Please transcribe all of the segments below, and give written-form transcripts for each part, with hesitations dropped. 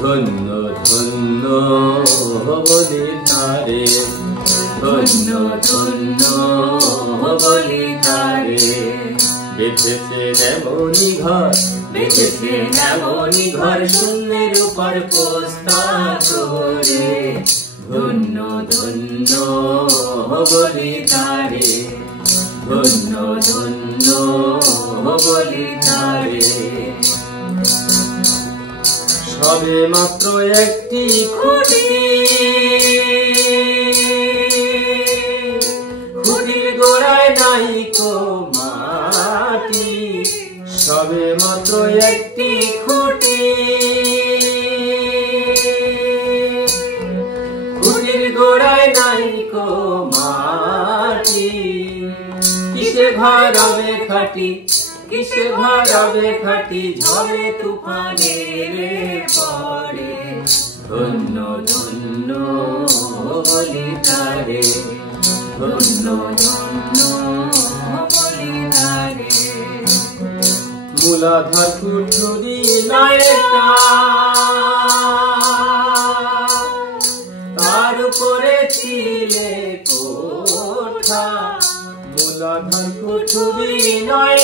ধন্য ধন্য বলি তারে, ধন্য ধন্য বলি তারে। বেঁচেছে এমনই ঘর, বেঁচেছে এমনই ঘর, শূন্যের উপর পোস্তা করে। ধন্য ধন্য বলি তারে, ধন্য ধন্য বলি তারে। সবে মাত্র একটি খুঁটি, খুঁটির গোড়ায় নাই কো মাটি। সবে মাত্র একটি খুঁটি, খুঁটির গোড়ায় নাই কো মাটি। কিসে ঘর হবে খাটি, কিসে ঘর হবে খাটি, ঝড়ে তুফানে পড়ে। ধন্য ধন্য বলি তারে, ধন্য ধন্য বলি তারে। মূলাধার কুঠুরি নয় তার উপরে ছিলে কোঠা। মূলাধার কুঠুরি নয়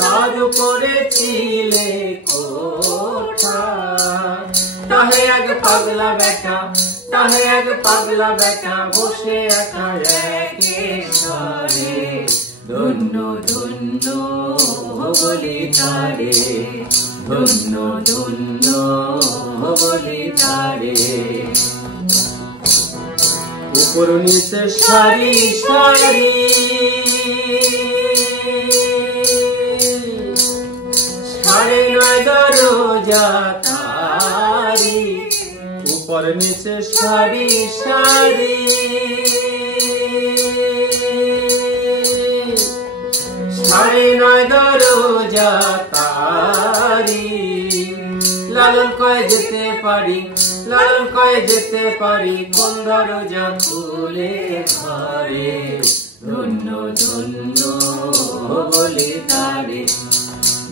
তার উপরে ছিলে কোঠা। তাহে এক পাগলা বেটা, তাহে এক পাগলা বেটা, বসে একা একেশ্বরে। ধন্য ধন্য বলি তারে, ধন্য ধন্য বলি তারে। উপর নিচে সারি সারি, সাড়ে নয় দরজা তারি। উপর নিচে সারি সারি, সাড়ে নয় দরজা তারি। লালন কয় যেতে পারি, লালন কয় যেতে পারি, কোন দরজা খুলে ঘরে। ধন্য ধন্য বলি তারে,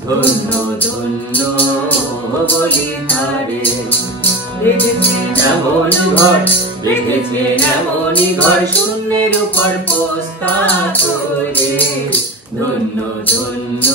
ধন্য ধন্য বলি তারে। রেখেছে এমন ঘর, রেখেছে এমনই ঘর, শূন্যের উপর পোস্তা করে। ধন্য ধন্য